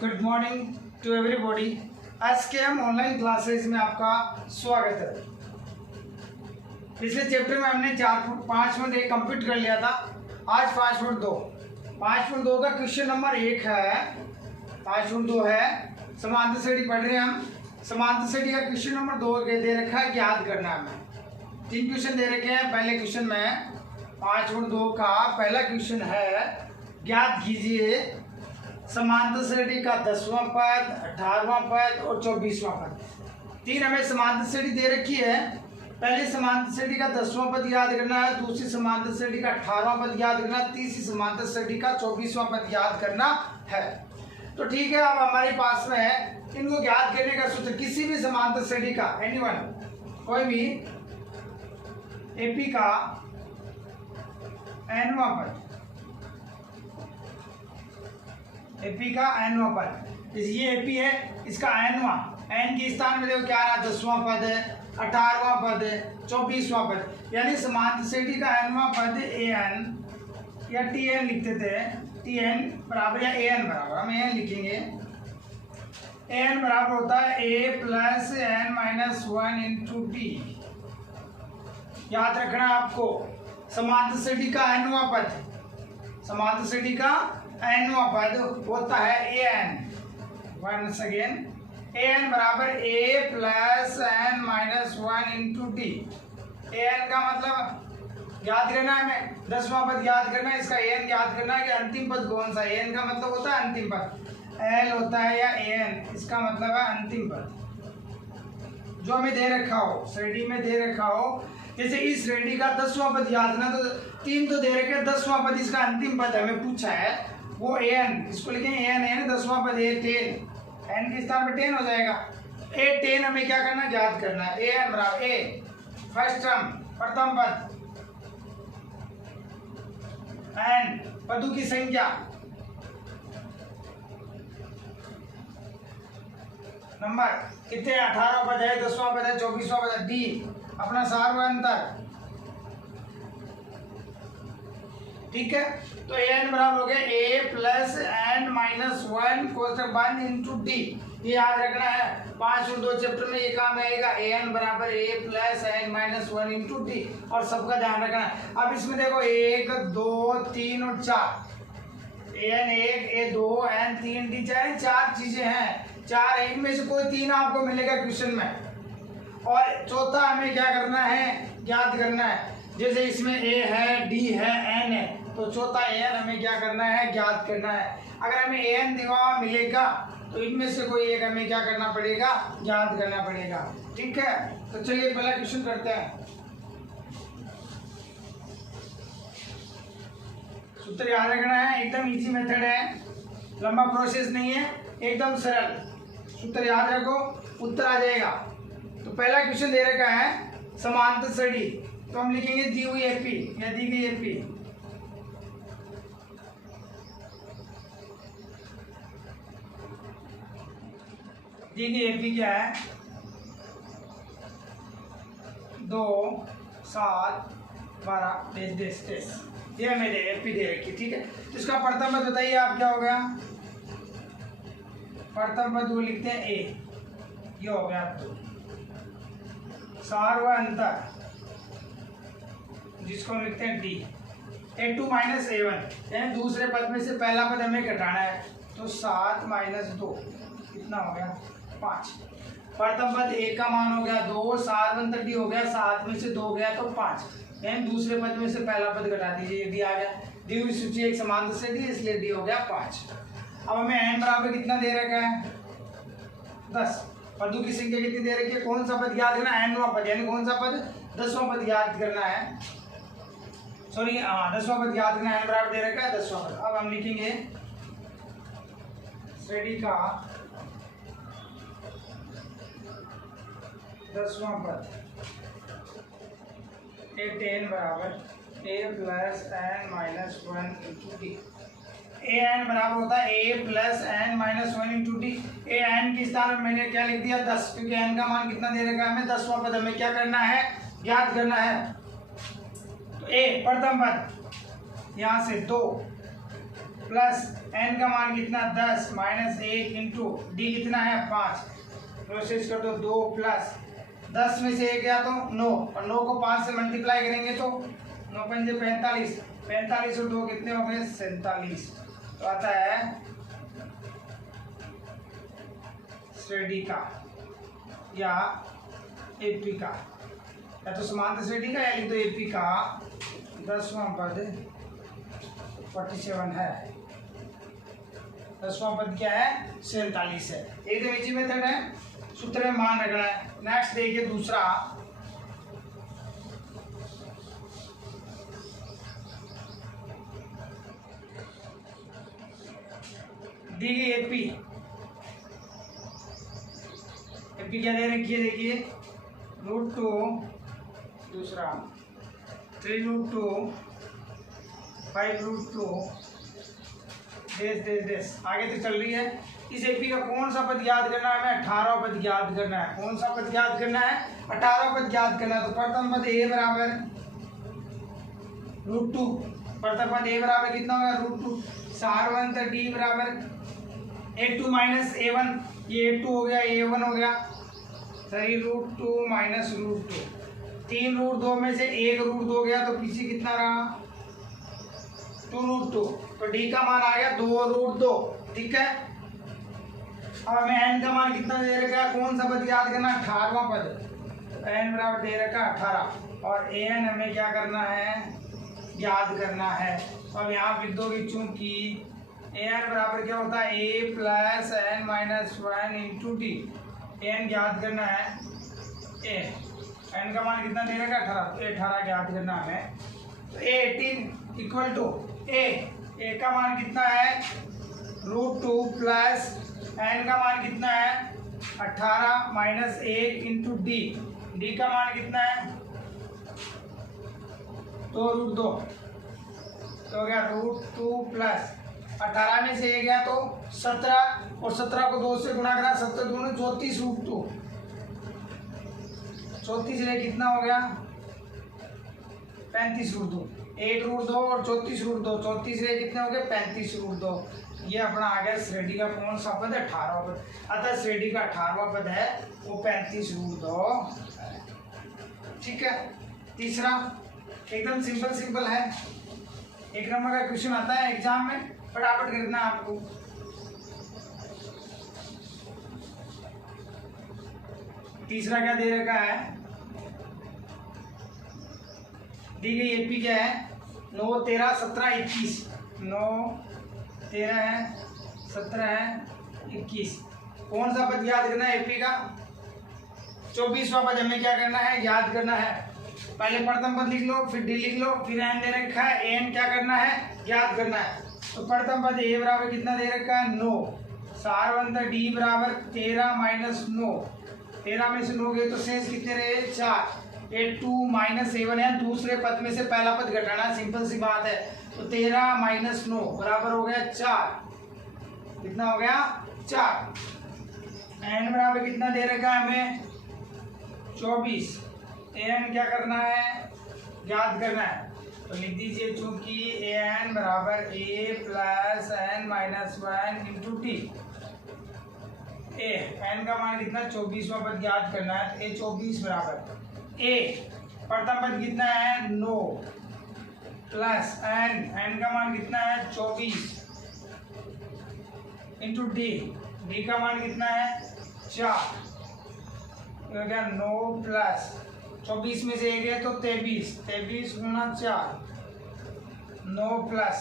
Good morning to everybody. आज के हम ऑनलाइन क्लासेस में आपका स्वागत है। पिछले चैप्टर में हमने 5.1 कंप्लीट कर लिया था। आज 5.2 का क्वेश्चन नंबर 1 है। 5.2 है समांतर श्रेणी पढ़ रहे हैं हम। समांतर श्रेणी का क्वेश्चन नंबर 2 दे रखा है, ज्ञात करना है हमें। 3 क्वेश्चन दे रखे हैं। पहले क्वेश्चन में 5.2 का पहला क्वेश्चन है, ज्ञात कीजिए समांतर श्रेणी का 10वां पद, 18वां पद और 24वां पद। 3 हमें समांतर श्रेणी दे रखी है। पहली समांतर श्रेणी का 10वां पद याद करना है, दूसरी समांतर श्रेणी का 18वां पद याद करना है, तीसरी समांतर श्रेणी का 24वां पद याद करना है। तो ठीक है, अब हमारे पास में है इनको याद करने का सूत्र। किसी भी समांतर श्रेणी का एनीवन, कोई भी एपी का nवां पद, एपी का nवां पद, ये एपी है, इसका nवां, n के स्थान में देखो क्या रहा, 10वां पद है, 18वां पद है, 24वां पद, यानी समांतर श्रेणी का nवां पद an या tn लिखते थे। tn बराबर या an बराबर, हम an लिखेंगे। an बराबर होता है a plus n minus 1 into T. याद रखना आपको, समांतर श्रेणी का nवां पद, समांतर श्रेणी का nवां पद होता है an। वंस अगेन, an बराबर a plus n minus 1 into T. an का मतलब याद करना है हमें, 10वां पद याद करना है, इसका an याद करना है कि अंतिम पद कौन सा है। an का मतलब होता है अंतिम पद, l होता है या an, इसका मतलब है अंतिम पद जो हमें दे रखा हो, श्रेणी में दे रखा हो। जैसे इस श्रेणी का 10वां पद याद ना, तो 3 तो दे रखे, 10वां पद इसका अंतिम पद हमें पूछा है, वो an, इसको लिखेंगे an है ना, 10वां पद a 10, n के स्थान पर 10 हो जाएगा। a 10 हमें क्या करना है, याद करना है। an बराबर a फर्स्ट टर्म, प्रथम पद, n पदों की संख्या, नंबर कितने, 18वां पद है, 10वां पद है, 24वां पद है, d अपना सार्वंतर। ठीक है, तो an बराबर हो गया a प्लस n माइनस 1 कोष्ठक 1 इंटू डी। ये याद रखना है। 5.2 चैप्टर में ये काम रहेगा, an बराबर a plus n minus 1 into D, और सबका ध्यान रखना है। अब इसमें देखो 1 2 3 और 4, an 1 a 2 n 3 d 4 चीजें हैं, 4 है, इनमें से कोई 3 आपको मिलेगा क्वेश्चन में, और चौथा हमें क्या करना है, याद करना है। जैसे इसमें a है, d है, n है, तो चौथा an हमें क्या करना है, याद करना है। अगर हमें an दिया मिलेगा तो इनमें से कोई एक हमें क्या करना पड़ेगा, याद करना पड़ेगा। ठीक है, तो चलिए पहला क्वेश्चन करते हैं। सूत्र याद रखना है, एकदम इजी मेथड है, लंबा प्रोसेस नहीं है, एकदम सरल। सूत्र याद रखो, उत्तर आ जाएगा। तो पहला क्वेश्चन दे रखा है समांतर श्रेणी, तो हम लिखेंगे दी हुई एपी या दी गई एपी, दी गई एपी क्या है, 2 7 12 10 ये हमें एपी दे रखी। ठीक है, तो इसका प्रथम पद बताइए आप, क्या हो गया, प्रथम पद वो लिखते हैं a, ये हो गया 2। सार्वंतर जिसको हम लिखते हैं d, a2 माइनस a1, यानी दूसरे पद में से पहला पद हमें घटाना है, तो 7 माइनस 2 कितना हो गया, 5। प्रथम पद a का मान हो गया 2, सार्वंतर d हो गया, 7 में से 2 गया तो 5, यानी दूसरे पद में से पहला पद घटा दीजिए, ये d आ गया। दी हुई सूची एक समांतर श्रेणी, इसलिए d हो गया 5। अब हमें n बराबर कितना दे रखा है, 10। पदों की संख्या कितनी दे रखी है, कौन सा पद याद करना है, nवां पद, यानी कौन सा पद, 10वां पद याद करना है। सॉरी, 10वां पद याद करना है, n बराबर दे रखा है 10वां पद। अब हम लिखेंगे श्रेणी का 10वां पद, a 10 बराबर a plus n minus 1 into D. an बराबर होता है a plus n minus 1 into D. an के स्थान में मैंने क्या लिख दिया, 10, क्योंकि n का मान कितना दे रखा है हमें, 10वां पद हमें क्या करना है, याद करना है। तो a प्रथम पद, यहाँ से 2 प्लस n का मान कितना 10 माइनस 1 इंटू डी कितना है 5, प्रोसेस कर दो 2 प्लस 10 में से 1 गया तो 9 और 9 को 5 से मल्टीप्लाई करेंगे तो 9 पंजे 45, 45 और 2 कितने हो गए 47। तो आता है श्रेणी का या एपी का, या तो समांतर श्रेणी का या लिख दो एपी का 10वां पद 47 है। 10वां पद क्या है 47 है। एकदम इजी मेथड है, सूत्र में मान रखना है। नेक्स्ट देखिए दूसरा, दी गई एपी, एपी क्या दे रखी है देखिए √2, दूसरा 3√2 5√2 देश आगे तो चल रही है। इस एपी का कौन सा पद याद करना है, हमें 18 पद याद करना है। कौन सा पद याद करना है 18 पद याद करना है। तो प्रथम पद a बराबर √2, प्रथम पद a बराबर कितना होगा √2, सारवंत d बराबर a2 माइनस a1, ये a2 हो गया a1 हो गया सही, √2 माइनस √2, 3√2 में से 1√2 गया तो पीछे कितना रहा 2√2, तो d का मान आ गया 2√2। ठीक है, अब हमें n का मान कितना दे रखा है, कौन सा पद याद करना 18वां पद, तो n बराबर दे रखा 18 और an हमें क्या करना है याद करना है। अब यहाँ लिख दोगे चूंकि an बराबर क्या होता है a plus n minus 1 into D, n याद करना है a, n का मान कितना दे रखा 18, 18 याद करना हमें। तो a 18 इक्वल टू a का मान कितना है √2 प्लस n का मान कितना है 18 माइनस 1 इंटू डी का मान कितना है 2√2, तो हो गया √2 प्लस 18 में से 1 गया तो 17 और 17 को 2 से गुणा करा 17 दूनी 34 √2, 34 से कितना हो गया 35 √2, 1√2 और 34 √2, 34 से कितने हो गए 35 √2। ये अपना आ गया श्रेणी का कौन सा पद है 18वां पद। अतः श्रेणी का 18वां पद है वो 35 √2। ठीक है, तीसरा एकदम सिंपल है, 1 नंबर का क्वेश्चन आता है एग्जाम में, फटाफट करना है आपको। तीसरा क्या दे रखा है, दी गई एपी क्या है 9 13 17 21, 9 13 है 17 है 21। कौन सा पद याद करना है एपी का 24वां पद हमें क्या करना है याद करना है। पहले प्रथम पद लिख लो, फिर डी लिख लो, फिर एन दे रखा है, एन क्या करना है याद करना है। तो प्रथम पद ए बराबर कितना दे रखा है 9, सारवंत डी बराबर 13 माइनस 9, 13 में से 9 गए तो शेष कितने रहे 4, a2 माइनस a1 है, दूसरे पद में से पहला पद घटाना, सिंपल सी बात है। तो 13 माइनस 9 बराबर हो गया 4, कितना हो गया 4। एन बराबर कितना दे रखा है हमें 24, एन क्या करना है याद करना है। तो लिख दीजिए चूंकि एन बराबर a plus n minus 1 into t, n का मान कितना 24वां पद याद करना है। तो ए 24 बराबर ए प्रथम पद कितना है 9 प्लस एन का मान कितना है 24 इंटू डी का मान कितना है 4, तो क्या 9 प्लस 24 में से 1 है तो 23 गुना 4, 9 प्लस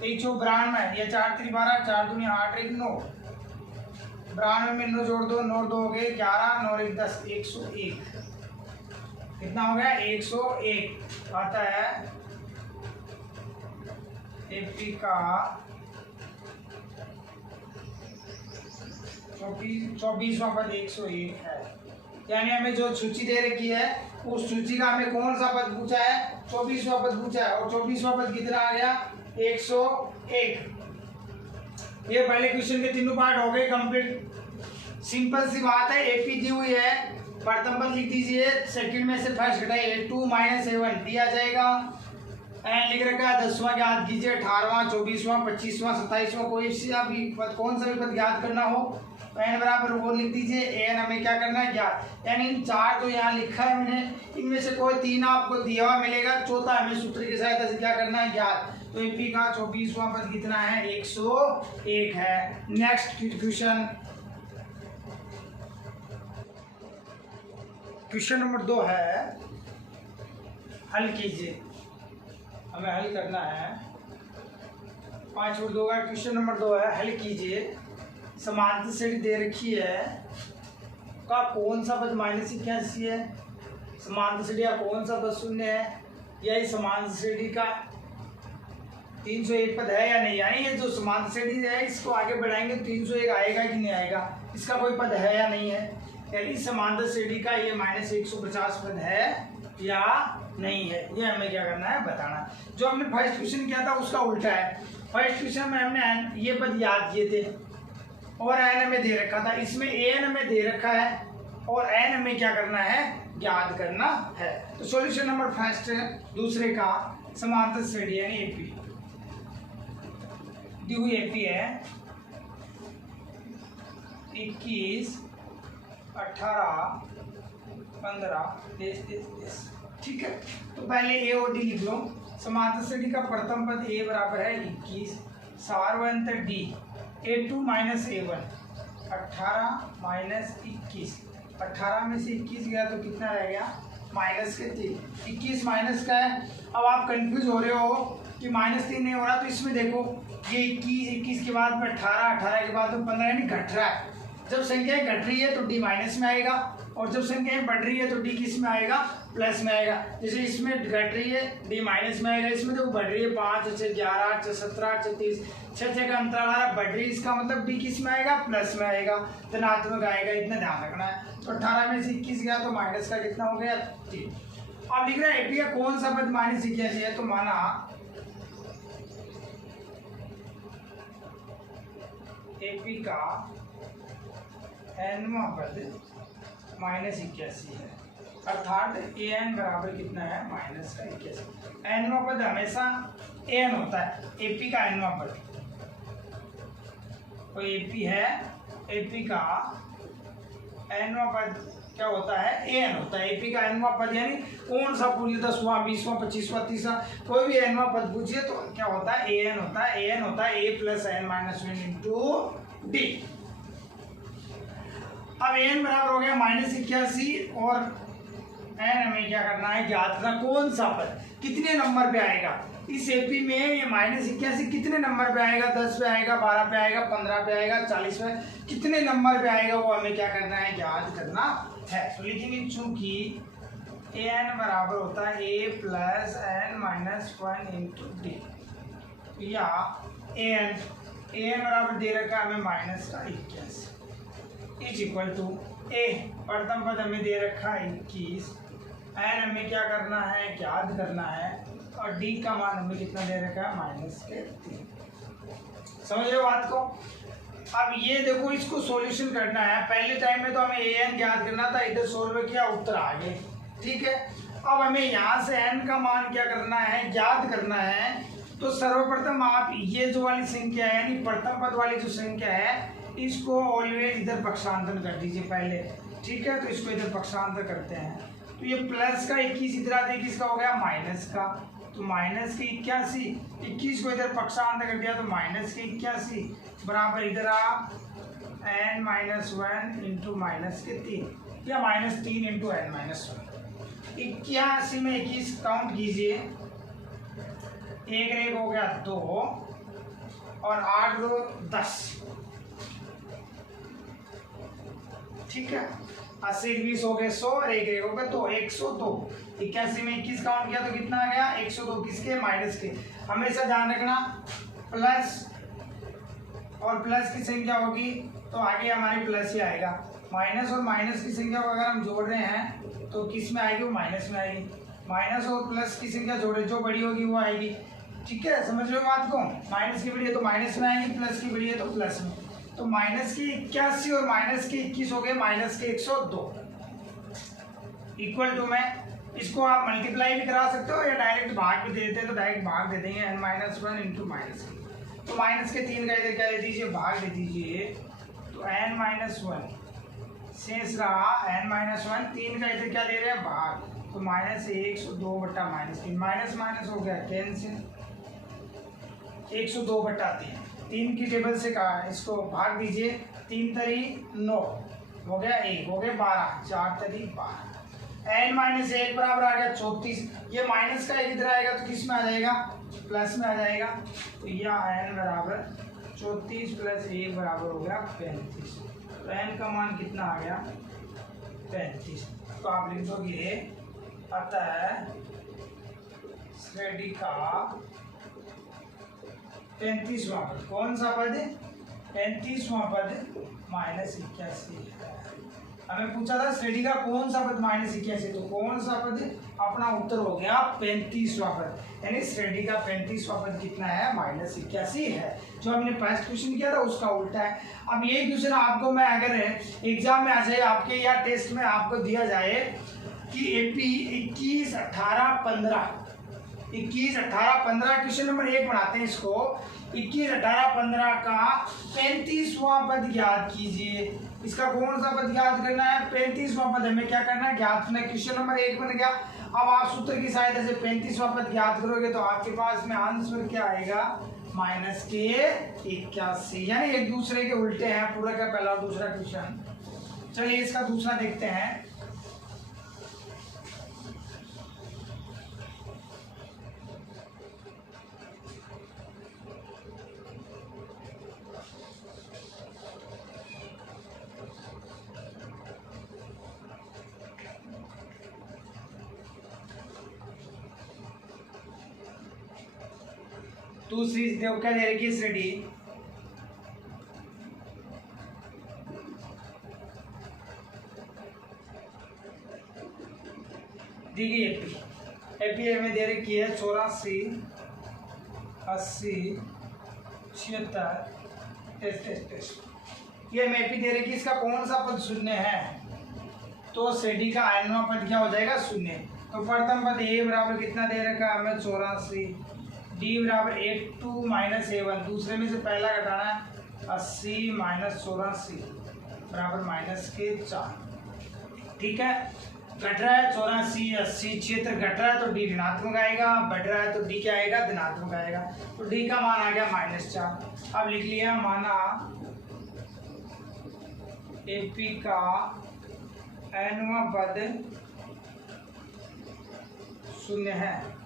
192, ये 4 3 12, 4 दूनी 8 1 9, 92 में 9 जोड़ दो, 9 2 हो गए 11, 9 1 10, 101। कितना हो गया 101। आता है एपी का 24वां पद 101 है। यानी हमें जो सूची दे रखी है उस सूची का हमें कौन सा पद पूछा है 24वां पद पूछा है, और 24वां पद कितना आ गया 101। ये पहले क्वेश्चन के तीनों पार्ट हो गए कंप्लीट। सिंपल सी बात है, एपी दी हुई है, प्रथम पद लिख दीजिए, सेकंड में से फर्स्ट घटाइए, a2 माइनस a1 दिया जाएगा, एन लिख रखा है 10वां ज्ञात कीजिए, 18वां, 24वां, 25वां, 27वां, कोई सी भी पद, कौन सा भी पद ज्ञात करना हो तो एन बराबर वो लिख दीजिए। एन हमें क्या करना है ज्ञात, यानी इन 4 जो यहाँ लिखा है मैंने, इनमें से कोई 3 आपको दिया हुआ मिलेगा, चौथा हमें सूत्र की सहायता से क्या करना है ज्ञात। तो एपी का 24वां पद कितना है 101 है। नेक्स्ट क्वेश्चन, क्वेश्चन नंबर 2 है, हल कीजिए, हमें हल करना है। 5 और 2 का क्वेश्चन नंबर 2 है, हल कीजिए। समांतर श्रेणी दे रखी है का कौन सा पद -81 है, समांतर श्रेणी का कौन सा पद 0 है, या इस समांतर श्रेणी का 301 पद है या नहीं, यानी ये जो समांतर श्रेणी है इसको आगे बढ़ाएंगे 301 आएगा कि नहीं आएगा, इसका कोई पद है या नहीं है, यानी समांतर श्रेणी का ये -150 पद है या नहीं है, ये हमें क्या करना है बताना। जो हमने फर्स्ट क्वेश्चन किया था उसका उल्टा है। फर्स्ट क्वेश्चन में हमने ये पद याद किए थे और एन हमें दे रखा था, इसमें एन हमें दे रखा है और एन हमें क्या करना है ज्ञात करना है। तो सॉल्यूशन नंबर फर्स्ट दूसरे का समांतर श्रेणी यानी एपी दी हुई एपी है 21, 18, 15, 23, ठीक है। तो पहले ए और डी लिख लो। समांतर श्रेणी का प्रथम पद ए बराबर है 21, सार्वंतर D A2 minus A1, 18 minus 21, 18 में से 21 गया तो कितना रह गया -3, 21 माइनस का है। अब आप कंफ्यूज हो रहे हो कि -3 नहीं हो रहा, तो इसमें देखो ये 21 के बाद में 18 के बाद में 15 यानी घट रहा है। जब संख्याएं घट रही है तो डी माइनस में आएगा और जब संख्याएं बढ़ रही है तो डी किस में आएगा प्लस में आएगा। जैसे इसमें घट रही है डी माइनस में आएगा, इसमें तो बढ़ रही है 5, 6, 11, 6, 17, 30, 6 का अंतराल आ रहा बढ़ रही है, इसका मतलब डी किस में आएगा प्लस में आएगा, धनात्मक आएगा, इतना ध्यान रखना है। तो 18 में से 21 गया तो माइनस का कितना हो गया 3। अब लिख रहा है एपी का कौन सा पद -81 है, तो माना एपी का एनवां पद -81 है, अर्थात ए एन बराबर कितना है -81। एनवां पद हमेशा एन होता है, एपी का एनवां पद, तो एपी है, एपी का एनवां पद क्या होता है एन होता है। एपी का एनवां पद यानी कौन सा पूछिए 10वां 20वां 25वां 30वां कोई भी एनवां पद पूछिए तो क्या होता है ए एन होता है। ए एन होता है a plus n minus 1 into d. अब एन बराबर हो गया -81 और एन हमें क्या करना है ज्ञात करना कौन सा पद कितने नंबर पे आएगा। इस एपी में ये -81 कितने नंबर पे आएगा, 10 पे आएगा, 12 पे आएगा, 15 पे आएगा, 40 पे, कितने नंबर पे आएगा वो हमें क्या करना है ज्ञात करना है। तो लिखेंगे चूंकि एन बराबर होता है a plus n minus 1 into d, या एन बराबर दे रखा है हमें -81 इज इक्वल टू ए प्रथम पद हमें दे रखा है 21, एन हमें क्या करना है ज्ञात करना है और डी का मान हमें कितना दे रखा है -3। समझ रहे हो बात को। अब ये देखो इसको सॉल्यूशन करना है। पहले टाइम में तो हमें ए एन ज्ञात करना था, इधर सोल्व किया उत्तर आ गए, ठीक है। अब हमें यहाँ से एन का मान क्या करना है ज्ञात करना है। तो सर्वप्रथम आप ये जो वाली संख्या है यानी प्रथम पद वाली जो संख्या है इसको ऑलवेज इधर पक्षांतर कर दीजिए पहले, ठीक है। तो इसको इधर पक्षांतर करते हैं तो ये प्लस का 21 इधर आते 21 का हो गया माइनस का, तो माइनस के 81, 21 को इधर पक्षांतर कर दिया तो माइनस के 81 बराबर इधर आप n माइनस 1 इंटू -3 या -3 इंटू n माइनस 1। 81 में 21 काउंट कीजिए, एक रेख हो गया 2 और 8 2 10, ठीक है। 80 20 हो गए 100 और एक हो गया तो 102। 81 में 21 काउंट किया तो कितना आ गया 102, किसके माइनस के। हमेशा ध्यान रखना प्लस और प्लस की संख्या होगी तो आगे हमारी प्लस ही आएगा। माइनस और माइनस की संख्या को अगर हम जोड़ रहे हैं तो किस में आएगी वो माइनस में आएगी। माइनस और प्लस की संख्या जोड़े जो बड़ी होगी वो आएगी, ठीक है। समझ लो बात को। माइनस की बड़ी है तो माइनस में आएगी, प्लस की बड़ी है तो प्लस में। तो माइनस की 81 और माइनस के 21 हो गए -102 इक्वल टू में इसको आप मल्टीप्लाई भी करा सकते हो या डायरेक्ट भाग भी दे देते हैं तो डायरेक्ट भाग दे देंगे n-1 इंटू माइनस के। तो माइनस के 3 का इधर क्या दे दीजिए, भाग दे दीजिए। तो n-1 शेष रहा n-1, 3 का इधर क्या दे रहे हैं, भाग। तो -102/-3, माइनस माइनस हो गया कैंसिल, 102/3। 3 की टेबल से कहा इसको भाग दीजिए, 3 तरी 9 हो गया, 1 हो गया 12, 4 तरी 12। n-1 बराबर आ गया 34। ये माइनस का एक इधर आएगा तो किस में आ जाएगा, प्लस में आ जाएगा। तो यह n बराबर 34 + 1 बराबर हो गया 35। तो n का मान कितना आ गया, 35। तो आप लिख दोगे अतः श्रेणी का 35वां पद, कौन सा पद, 35वां पद -81 है। हमें पूछा था श्रेणी का कौन सा पद -81, तो कौन सा पद, अपना उत्तर हो गया 35वां पद। यानी श्रेणी का 35वां पद कितना है, -81 है। जो हमने फर्स्ट क्वेश्चन किया था उसका उल्टा है। अब ये क्वेश्चन आपको मैं अगर एग्जाम में आ जाए आपके या टेस्ट में आपको दिया जाए कि एपी 21, 18, 15 क्वेश्चन नंबर 1 बनाते हैं इसको। 21, 18, 15 का 35वां पद ज्ञात कीजिए। इसका कौन सा पद ज्ञात करना है, 35वां पद हमें क्या करना है, ज्ञात करना। क्वेश्चन नंबर 1 बन गया। अब आप सूत्र की सहायता से 35वां पद ज्ञात करोगे तो आपके पास में आंसर क्या आएगा, -81। यानी एक दूसरे के उल्टे हैं पूरा का पहला और दूसरा क्वेश्चन। चलिए इसका दूसरा देखते हैं। दूसरी देखो क्या दे रखी है श्रेणी, दी गई एपी हमें दे रखी है 84, 80, 76, ये हमें एपी दे रखी है। इसका कौन सा पद शून्य है, तो श्रेणी का n वां पद क्या हो जाएगा, शून्य। तो प्रथम पद a बराबर कितना दे रखा है हमें, 84, d बराबर 82 - a1, दूसरे में से पहला घटाना है, 80 - 84 बराबर -4। ठीक है, घट रहा है 84, 80, 76 घट रहा है तो d ऋणात्मक आएगा, बढ़ रहा है तो d क्या आएगा, धनात्मक आएगा। तो d का मान आ गया -4। अब लिख लिया, माना एपी का n वां पद शून्य है।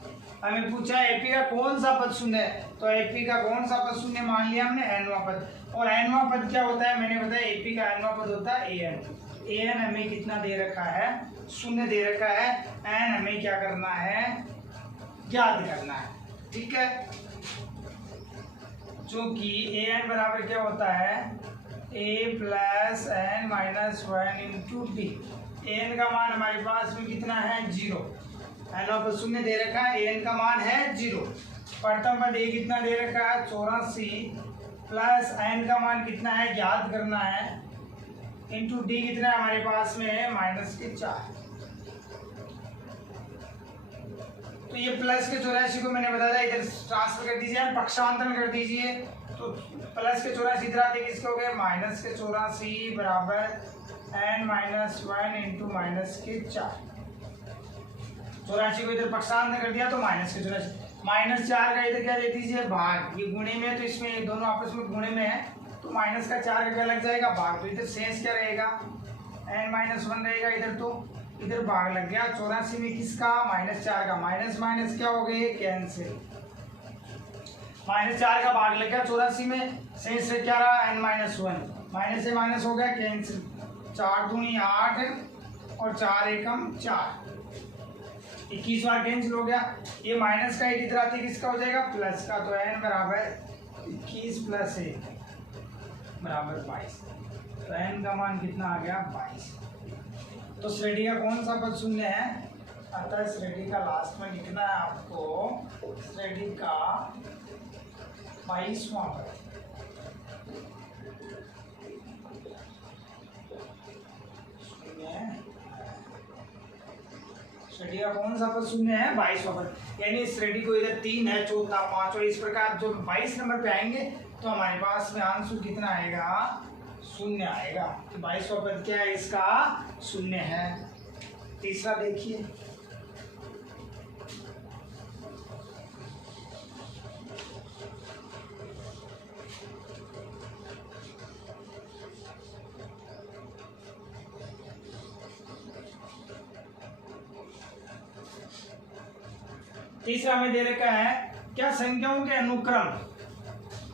हमें पूछा एपी का कौन सा पद शून्य है, तो एपी का कौन सा पद शून्य मान लिया हमने, n वां पद। और n वां पद क्या होता है, मैंने बताया एपी का n वां पद होता है an हमें कितना दे रखा है, शून्य दे रखा है। n हमें क्या करना है, ज्ञात करना है। ठीक है, जो कि an बराबर क्या होता है, a + n-1 into d। an का मान हमारे पास में कितना है, 0। n पर शून्य दे रखा है, an का मान है 0। प्रथम पद a कितना दे रखा है, 84 प्लस n का मान कितना है, ज्ञात करना है, इंटू d कितना है हमारे पास में है, -4। तो ये प्लस के 84 को मैंने बताया था इधर ट्रांसफर कर दीजिए, पक्षांतरण कर दीजिए। तो प्लस के 84 इधर आते किसके हो गए, -84 बराबर n-1 इंटू -4। 84 को इधर पक्षांतर कर दिया तो -4 का इधर क्या दे दीजिए, भाग। ये गुणे में है तो इसमें ये दोनों आपस में गुणे में है तो -4 का क्या लग जाएगा, भाग। तो इधर शेष क्या रहेगा, n-1 रहेगा इधर, तो इधर भाग लग गया। 84 में किसका, -4 का, माइनस क्या हो गए, कैंसिल। -4 का भाग लग गया 84 में, शेष से क्या रहा, n-1, माइनस से माइनस हो गया कैंसिल। 4 दूनी 8 और 4 एकम 4, 21 बार कैंसिल हो गया। ये माइनस का एक इधर आती है किसका हो जाएगा, प्लस का। तो n बराबर 21 + 1 बराबर 22। तो n का मान कितना आ गया, 22। तो श्रेणी का कौन सा पद शून्य है, अतः श्रेणी का लास्ट में लिखना है आपको, श्रेणी का 22वां पद श्रेणी का कौन सा पद शून्य है? 22वां पद। यानी श्रेणी को इधर 3 है, चौथा, पांचवा, इस प्रकार जो 22 नंबर पे आएंगे तो हमारे पास में आंसर कितना आएगा? शून्य आएगा। तो 22वां पद क्या है? इसका शून्य है। तीसरा देखिए, तीसरा में दे रखा है क्या? संख्याओं के अनुक्रम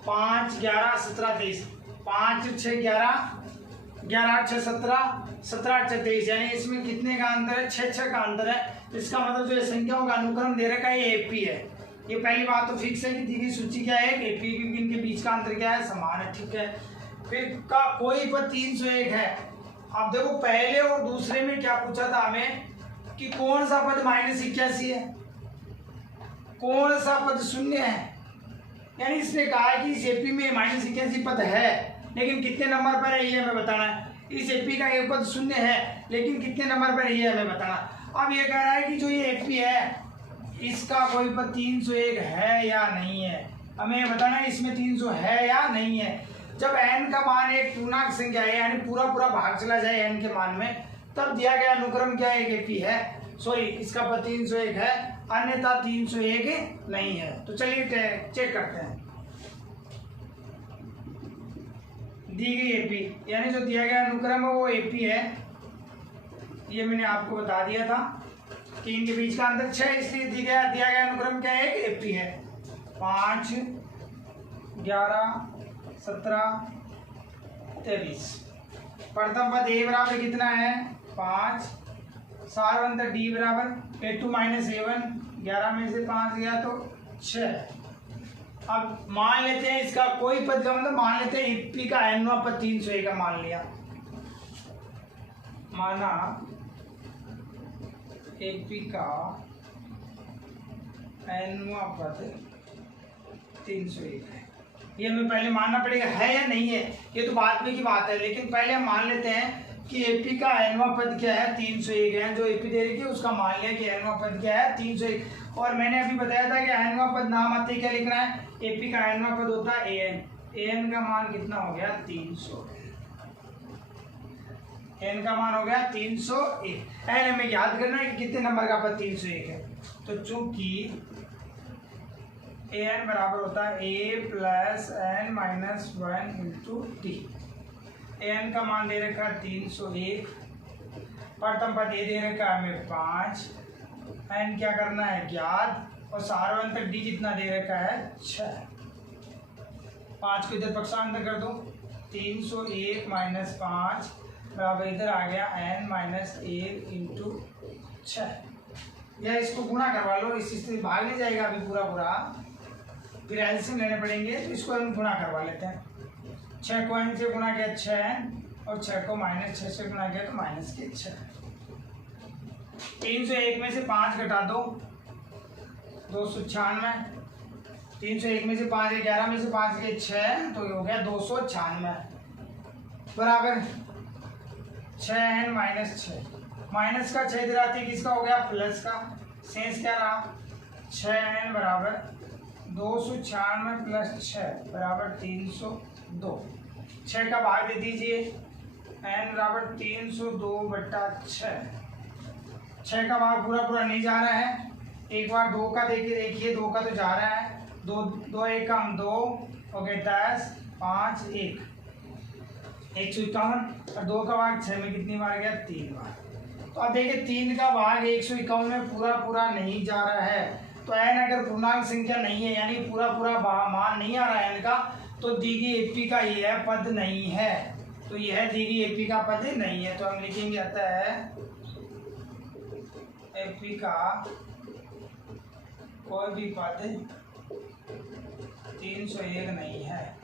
5, 11, 17, 23, 5, 6, 11, 11, 6, 17, 17, 6, 23, यानी इसमें कितने का अंतर है? 6 का अंतर है। इसका मतलब जो संख्याओं का अनुक्रम दे रखा है ये एपी है। ये पहली बात तो फिक्स है कि दी गई सूची क्या है? एपी। इनके बीच का अंतर क्या है? समान है, ठीक है। फिर का कोई पद 301 है। अब देखो पहले और दूसरे में क्या पूछा था हमें कि कौन सा पद -81 है, कौन सा पद शून्य है। यानी इसने कहा है कि इस एपी में -81 पद है, लेकिन कितने नंबर पर है ये हमें बताना है। इस एपी का एक पद शून्य है, लेकिन कितने नंबर पर है ये हमें बताना। अब ये कह रहा है कि जो ये एपी है इसका कोई पद 301 है या नहीं है, हमें बताना है इसमें 300 है या नहीं है। जब n का मान एक पूर्णांक संख्या है, यानी पूरा भाग चला जाए n के मान में, तब दिया गया अनुक्रम क्या है? एक एपी है। सॉरी, इसका पद 301 है, अन्यथा 301 नहीं है। तो चलिए चेक करते हैं। दी गई एपी, यानी जो दिया गया अनुक्रम है वो एपी है। ये मैंने आपको बता दिया था कि इनके बीच का अंतर 6, इसलिए दिया गया अनुक्रम क्या है? एपी है। 5, 11, 17, 23। प्रथम पद ए बराबर कितना है? 5। सारवंतर डी बराबर A2 - A1, 11 में से 5 गया तो 6। अब मान लेते हैं इसका कोई पद का मतलब मान लेते हैं एपी का nवां पद 301 का मान लिया। माना एपी का nवां पद 301 है। ये हमें पहले मानना पड़ेगा है या नहीं है, ये तो बाद में की बात है। लेकिन पहले हम मान लेते हैं कि एपी का nवां पद क्या है? 301 है। जो एपी दे रही थी उसका मान लिया कि nवां पद क्या है? 301। और मैंने अभी बताया था कि nवां पद नाम आते क्या लिखना है? एपी का nवां पद होता है an का मान कितना हो गया? 300। n का मान हो गया 301। n हमें याद करना है कि कितने नंबर का पद 301 है। तो चूंकि an बराबर होता है a + n - 1 × t। n का मान दे रखा है 301, प्रथम पद ए दे रखा है हमें 5, n क्या करना है? ज्ञात, और सारवंतर डी कितना दे रखा है? 6। 5 को इधर पक्षांतर कर दो, 301 - 5 बराबर इधर आ गया n - 1 × 6। या इसको गुणा करवा लो, इस स्थिति भाग नहीं जाएगा अभी पूरा, फिर एलसीएम लेने पड़ेंगे। तो इसको हम गुणा करवा लेते हैं। 6 को n से गुणा किया 6n, और 6 को -6 से गुणा किया तो -6। 301 में से 5 घटा दो, 296। 301 में से 5 है 11 में से 5 गए 6, तो ये हो गया 296 बराबर 6n - 6। माइनस का 6 इधर आती है, किसका हो गया? प्लस का। शेष क्या रहा? 6n बराबर 296 + 6 बराबर 302। 6 का भाग दे दीजिए, n बराबर 302/6। 6 का भाग पूरा नहीं जा रहा है, एक बार 2 का देखिए 2 का तो जा रहा है। 2 1 कम 2 हो गए 10, 5 1, 151। और 2 का भाग 6 में कितनी बार गया? 3 बार। तो अब देखिए 3 का भाग 151 में पूरा नहीं जा रहा है। तो n अगर पूर्णांक संख्या नहीं है, यानी पूरा मान नहीं आ रहा है n का, तो दी गई एपी का यह पद नहीं है। तो यह दी गई एपी का पद नहीं है। तो हम लिखेंगे अतः एपी का कोई भी पद 301 नहीं है,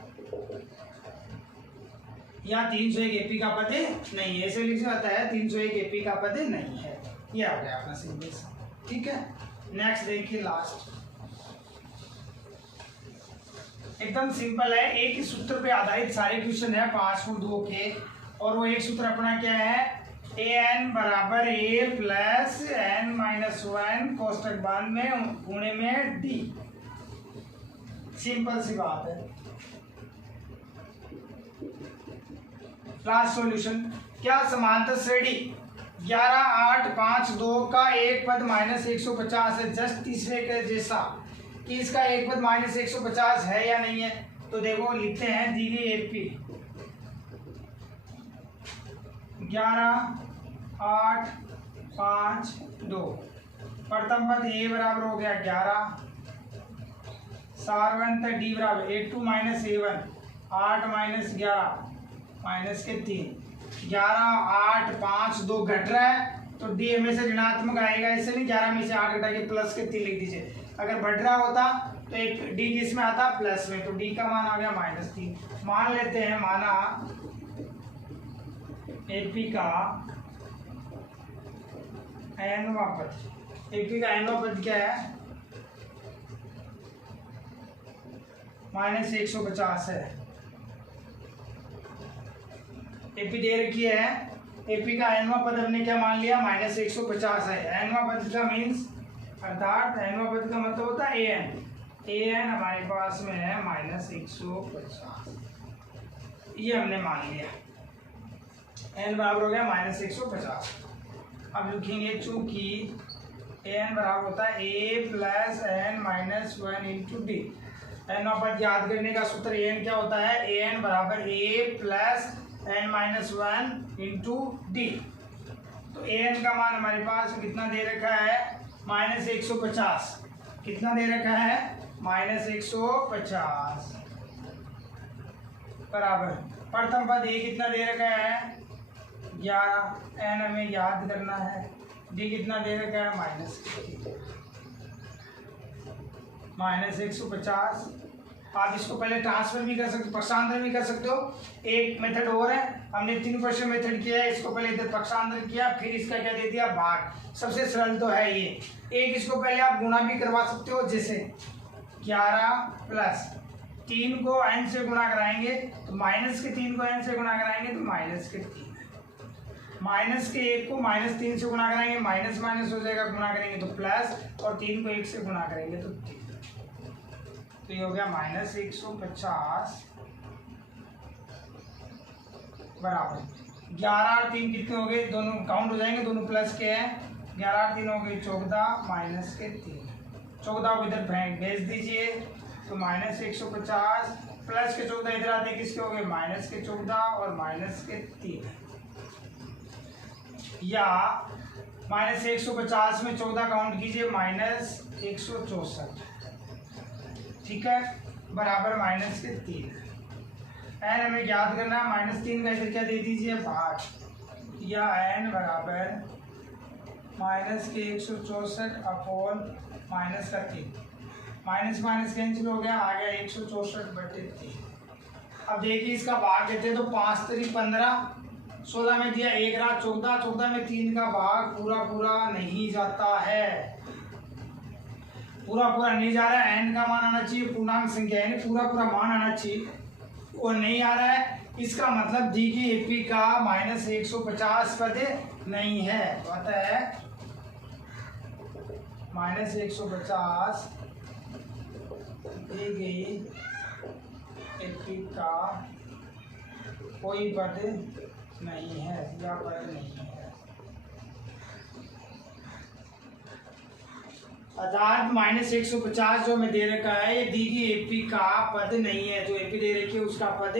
या 301 एपी का पद नहीं है। ऐसे लिख सकता है 301 एपी का पद नहीं है। ये आ गया अपना सिंपल सा, ठीक है। नेक्स्ट देखिए, लास्ट एकदम सिंपल है, एक ही सूत्र पे आधारित सारे क्वेश्चन है 5 × 2 के। और वो एक सूत्र अपना क्या है? ए एन बराबर a plus n minus one कोष्टक बंद में गुणे में डी। सिंपल सी बात है। लास्ट सॉल्यूशन, क्या समांतर श्रेणी 11, 8, 5, 2 का एक पद माइनस 150 है जस्ट तीसरे के जैसा कि इसका एक पद माइनस 150 है या नहीं है? तो देखो लिखते हैं, दी गई एपी 11, 8, 5, 2, प्रथम पद ए बराबर हो गया 11, सारवंत डी बराबर A2 minus A1 8 minus 11 minus के 3, 11, 8, 5, 2 घट रहा है तो डी हमेशा ऋणात्मक आएगा, ऐसे नहीं 11 में से 8 घटा के प्लस के 3 लिख दीजिए। अगर बढ़ रहा होता तो एक डी किस में आता? प्लस में, तो डी का मान आ गया -3। मान लेते हैं, माना एपी का एनवा पद, एपी का एनवा पद क्या है? -150 है। एपी दे रखी है, एपी का एनवा पद हमने क्या मान लिया? -150 है। एनवा पद का मीन्स अर्थात एनवा पद का मतलब होता है एन। एन हमारे पास में है -150, ये हमने मान लिया। एन बराबर हो गया -150। अब लिखेंगे चूंकि एन बराबर होता है a plus n minus 1 into d. N पद याद करने का सूत्र एन क्या होता है? एन बराबर a plus n minus 1 into d. तो एन का मान हमारे पास कितना दे रखा है? -150। कितना दे रखा है? -150 बराबर प्रथम पद ए कितना दे रखा है? 11। एन हमें याद करना है। डी कितना दे रखा है? -150। आप इसको पहले ट्रांसफर भी कर सकते हो, पक्षांतर भी कर सकते हो। एक मेथड और है, हमने 3% मेथड किया है, इसको पहले इधर पक्षांतर किया, फिर इसका क्या दे दिया? भाग। सबसे सरल तो है ये। एक इसको पहले आप गुणा भी करवा सकते हो, जैसे 11 प्लस 3 को n से गुणा कराएंगे तो माइनस के 3 को n से गुणा कराएंगे तो माइनस के 3, माइनस के 1 को -3 से गुणा कराएंगे, माइनस माइनस हो जाएगा, गुणा करेंगे तो प्लस, और 3 को 1 से गुणा करेंगे तो 3। तो ये हो गया -150 बराबर 11 और 3 कितने हो गए? दोनों काउंट हो जाएंगे, दोनों प्लस के हैं। 11 और 3 हो गए 14 माइनस के 3। 14 को इधर भेज दीजिए तो -150 प्लस के 14 इधर आते किसके हो गए? माइनस के 14 और माइनस के 3। या -150 में 14 काउंट कीजिए, -164, ठीक है, बराबर माइनस के 3। एन हमें याद करना है, -3 का इधर क्या दे दीजिए? भाग, या एन बराबर माइनस के 164 अपॉन माइनस का 3। माइनस माइनस कैंसिल हो गया, आ गया 164/3। अब देखिए इसका भाग देते हैं तो 5 3 15, 16 में दिया 1 रहा 14, 14 में 3 का भाग पूरा पूरा नहीं जाता है, पूरा पूरा नहीं जा रहा है। एन का मान आना चाहिए, पूर्णांक संख्या यानी पूरा पूरा मान आना चाहिए, वो नहीं आ रहा है। इसका मतलब दी गई एपी का -150 पद नहीं है। तो आता है -150 दी गई एपी का कोई पद नहीं है, या पद नहीं है। अर्थात -150 जो हमें दे रखा है, ये दी गई एपी का पद नहीं है। जो एपी दे रखी है उसका पद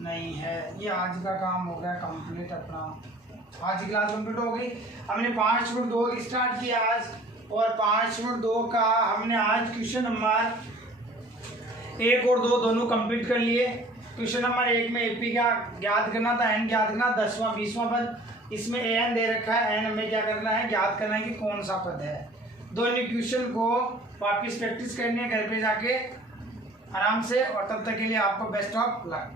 नहीं है। ये आज का काम हो गया कंप्लीट अपना। आज की क्लास कंप्लीट हो गई। हमने 5.2 स्टार्ट किया आज, और 5.2 का हमने आज क्वेश्चन नंबर 1 और 2 दोनों कंप्लीट कर लिए। क्वेश्चन नंबर 1 में एपी का ज्ञात करना था, एन ज्ञात करना, 10वां 20वां पद। इसमें एन दे रखा है, एन हमें क्या करना है? ज्ञात करना है कि कौन सा पद है। दोनों क्वेश्चन को वापस प्रैक्टिस करनी है घर पे जाके आराम से, और तब तक के लिए आपको बेस्ट ऑफ लक।